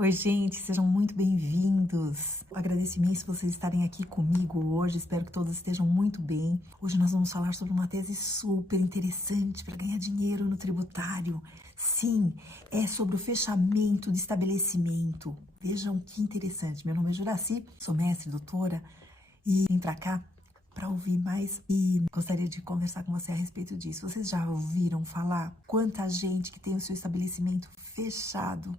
Oi, gente, sejam muito bem-vindos. Agradeço imenso vocês estarem aqui comigo hoje. Espero que todos estejam muito bem. Hoje nós vamos falar sobre uma tese super interessante para ganhar dinheiro no tributário. Sim, é sobre o fechamento de estabelecimento. Vejam que interessante. Meu nome é Juraci, sou mestre, doutora e vim para cá para ouvir mais e gostaria de conversar com você a respeito disso. Vocês já ouviram falar quanta gente que tem o seu estabelecimento fechado?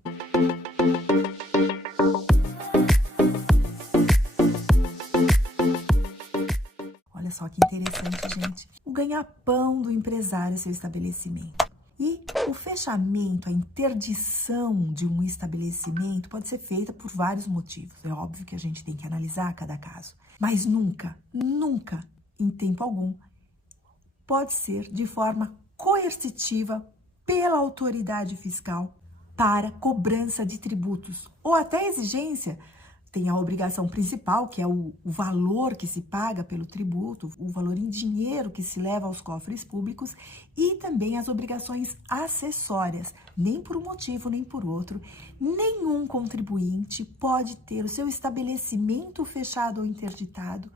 Olha só que interessante, gente. O ganha-pão do empresário é seu estabelecimento. E o fechamento, a interdição de um estabelecimento pode ser feita por vários motivos. É óbvio que a gente tem que analisar cada caso. Mas nunca, em tempo algum, pode ser de forma coercitiva pela autoridade fiscal para cobrança de tributos ou até exigência. Tem a obrigação principal, que é o valor que se paga pelo tributo, o valor em dinheiro que se leva aos cofres públicos e também as obrigações acessórias. Nem por um motivo, nem por outro, nenhum contribuinte pode ter o seu estabelecimento fechado ou interditado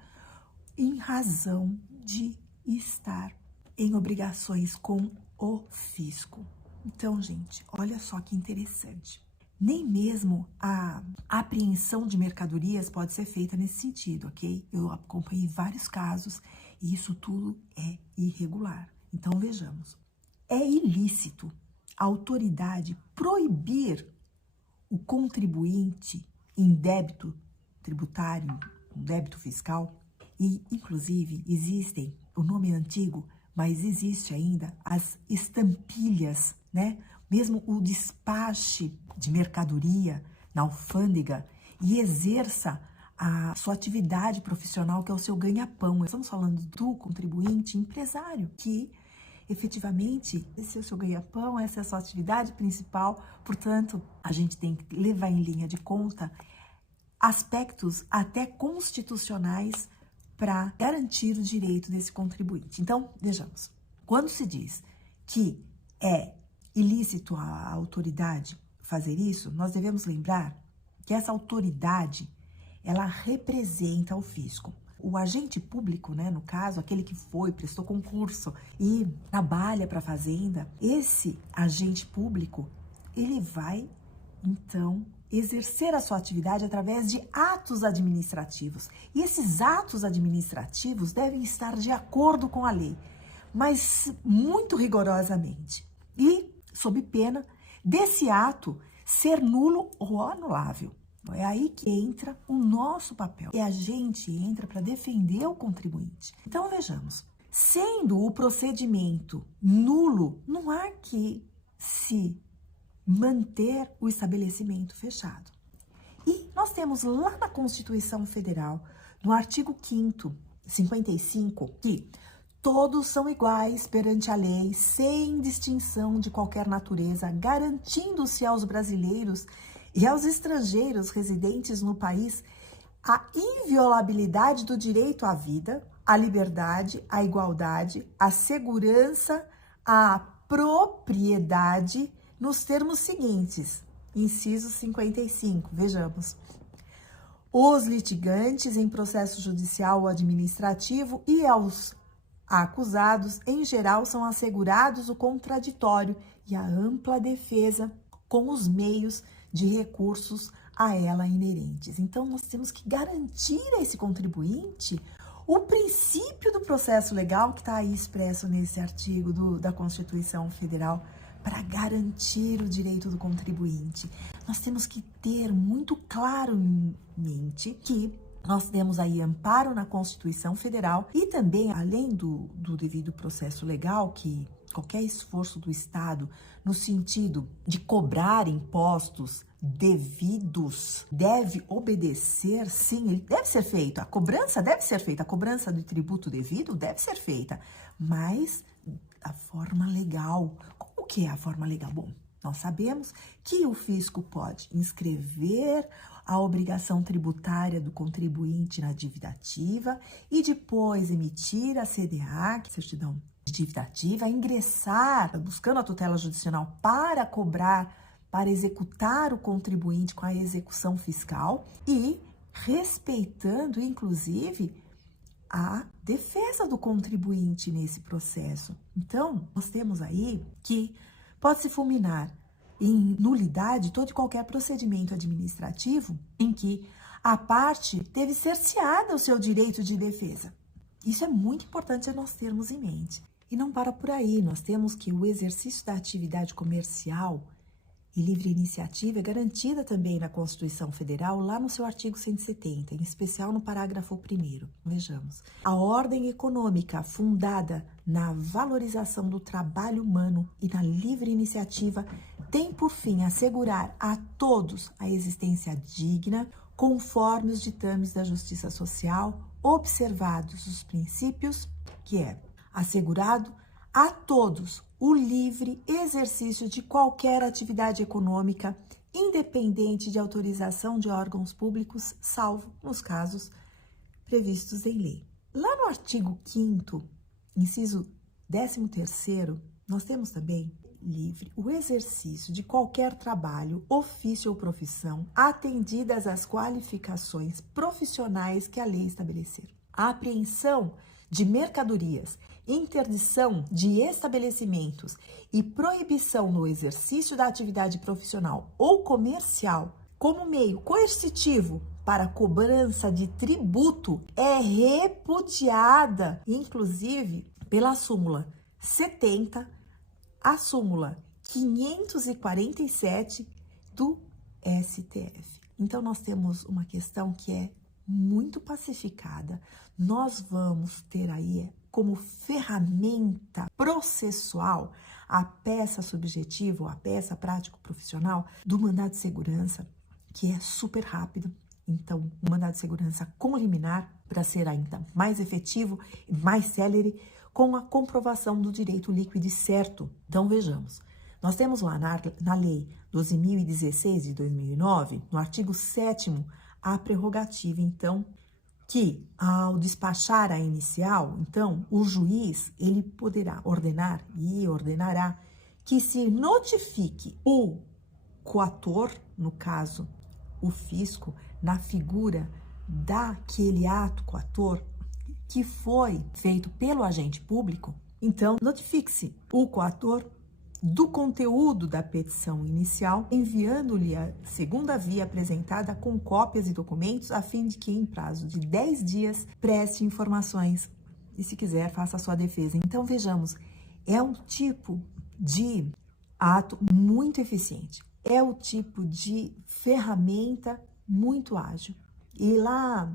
em razão de estar em obrigações com o fisco. Então, gente, olha só que interessante. Nem mesmo a apreensão de mercadorias pode ser feita nesse sentido, ok? Eu acompanhei vários casos e isso tudo é irregular. Então, vejamos. É ilícito a autoridade proibir o contribuinte em débito tributário, um débito fiscal, e, inclusive, existem, o nome é antigo, mas existe ainda as estampilhas, né? Mesmo o despache de mercadoria na alfândega e exerça a sua atividade profissional, que é o seu ganha-pão. Estamos falando do contribuinte empresário, que efetivamente esse é o seu ganha-pão, essa é a sua atividade principal. Portanto, a gente tem que levar em linha de conta aspectos até constitucionais para garantir o direito desse contribuinte. Então, vejamos, quando se diz que é ilícito a autoridade fazer isso, nós devemos lembrar que essa autoridade, ela representa o fisco. O agente público, né, no caso, aquele que prestou concurso e trabalha para a fazenda, esse agente público, ele vai, então, exercer a sua atividade através de atos administrativos. E esses atos administrativos devem estar de acordo com a lei, mas muito rigorosamente. E sob pena desse ato ser nulo ou anulável. É aí que entra o nosso papel. E a gente entra para defender o contribuinte. Então, vejamos. Sendo o procedimento nulo, não há que se manter o estabelecimento fechado. E nós temos lá na Constituição Federal, no artigo 5º, 55, que todos são iguais perante a lei, sem distinção de qualquer natureza, garantindo-se aos brasileiros e aos estrangeiros residentes no país a inviolabilidade do direito à vida, à liberdade, à igualdade, à segurança, à propriedade, nos termos seguintes. Inciso 55, vejamos. Os litigantes em processo judicial ou administrativo e aos acusados, em geral, são assegurados o contraditório e a ampla defesa com os meios de recursos a ela inerentes. Então, nós temos que garantir a esse contribuinte o princípio do processo legal que está aí expresso nesse artigo da Constituição Federal para garantir o direito do contribuinte. Nós temos que ter muito claro em mente que nós temos aí amparo na Constituição Federal e também, além do devido processo legal, que qualquer esforço do Estado no sentido de cobrar impostos devidos deve obedecer, sim, ele deve ser feito. A cobrança deve ser feita, a cobrança do tributo devido deve ser feita, mas a forma legal. Como que é a forma legal? Bom, nós sabemos que o fisco pode inscrever a obrigação tributária do contribuinte na dívida ativa e depois emitir a CDA, que é a certidão de dívida ativa, ingressar, buscando a tutela judicial para cobrar para executar o contribuinte com a execução fiscal e respeitando, inclusive, a defesa do contribuinte nesse processo. Então, nós temos aí que pode-se fulminar em nulidade todo e qualquer procedimento administrativo em que a parte teve cerceada o seu direito de defesa. Isso é muito importante nós termos em mente. E não para por aí, nós temos que o exercício da atividade comercial e livre iniciativa é garantida também na Constituição Federal, lá no seu artigo 170, em especial no parágrafo 1º. Vejamos. A ordem econômica fundada na valorização do trabalho humano e na livre iniciativa tem por fim assegurar a todos a existência digna, conforme os ditames da justiça social, observados os princípios que é assegurado a todos o livre exercício de qualquer atividade econômica, independente de autorização de órgãos públicos, salvo nos casos previstos em lei. Lá no artigo 5º, inciso 13º, nós temos também livre o exercício de qualquer trabalho, ofício ou profissão, atendidas as qualificações profissionais que a lei estabelecer. A apreensão de mercadorias, interdição de estabelecimentos e proibição no exercício da atividade profissional ou comercial como meio coercitivo para cobrança de tributo é repudiada, inclusive, pela súmula 70, a súmula 547 do STF. Então, nós temos uma questão que é muito pacificada. Nós vamos ter aí como ferramenta processual a peça subjetiva ou a peça prático-profissional do mandado de segurança, que é super rápido. Então, o mandado de segurança com liminar, para ser ainda mais efetivo e mais célere, com a comprovação do direito líquido e certo. Então, vejamos. Nós temos lá na Lei 12.016 de 2009, no artigo 7º, a prerrogativa, então, que ao despachar a inicial, então, o juiz, ele poderá ordenar e ordenará que se notifique o coator, no caso, o fisco, na figura daquele ato coator que foi feito pelo agente público, então, notifique-se o coator do conteúdo da petição inicial, enviando-lhe a segunda via apresentada com cópias e documentos, a fim de que, em prazo de 10 dias, preste informações e, se quiser, faça a sua defesa. Então, vejamos, é um tipo de ato muito eficiente, é o tipo de ferramenta muito ágil. E lá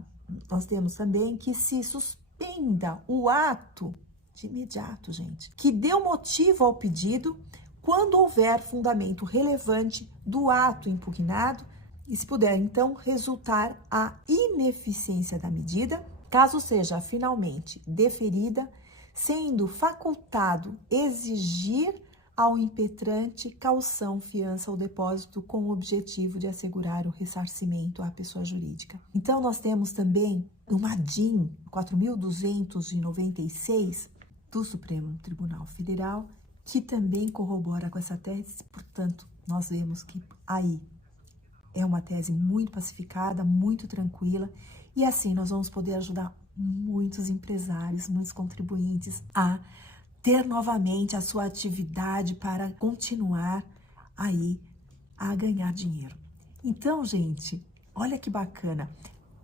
nós temos também que se suspenda o ato de imediato, gente, que deu motivo ao pedido quando houver fundamento relevante do ato impugnado e se puder, então, resultar a ineficiência da medida, caso seja finalmente deferida, sendo facultado exigir ao impetrante caução, fiança ou depósito com o objetivo de assegurar o ressarcimento à pessoa jurídica. Então, nós temos também no ADIM 4.296 do Supremo Tribunal Federal, que também corrobora com essa tese. Portanto, nós vemos que aí é uma tese muito pacificada, muito tranquila, e assim nós vamos poder ajudar muitos empresários, muitos contribuintes a ter novamente a sua atividade para continuar aí a ganhar dinheiro. Então, gente, olha que bacana.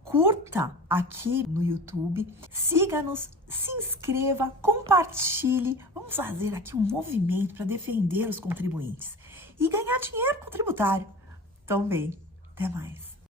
Curta aqui no YouTube, siga-nos, se inscreva, compartilhe. Vamos fazer aqui um movimento para defender os contribuintes e ganhar dinheiro com o tributário. Então, bem, até mais.